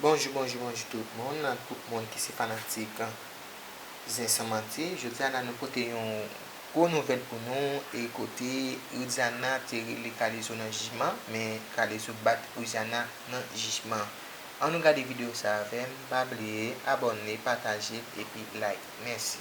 Bonjour tout le monde qui est fanatique Zinsamanti. Je dis à nous côté une bonne nouvelle pour nous et côté Udiana les calés sur un jugement mais calés sur battre Udiana dans jugement. On nous regarde vidéo ça avec pas oublier abonner, partager et puis like. Merci.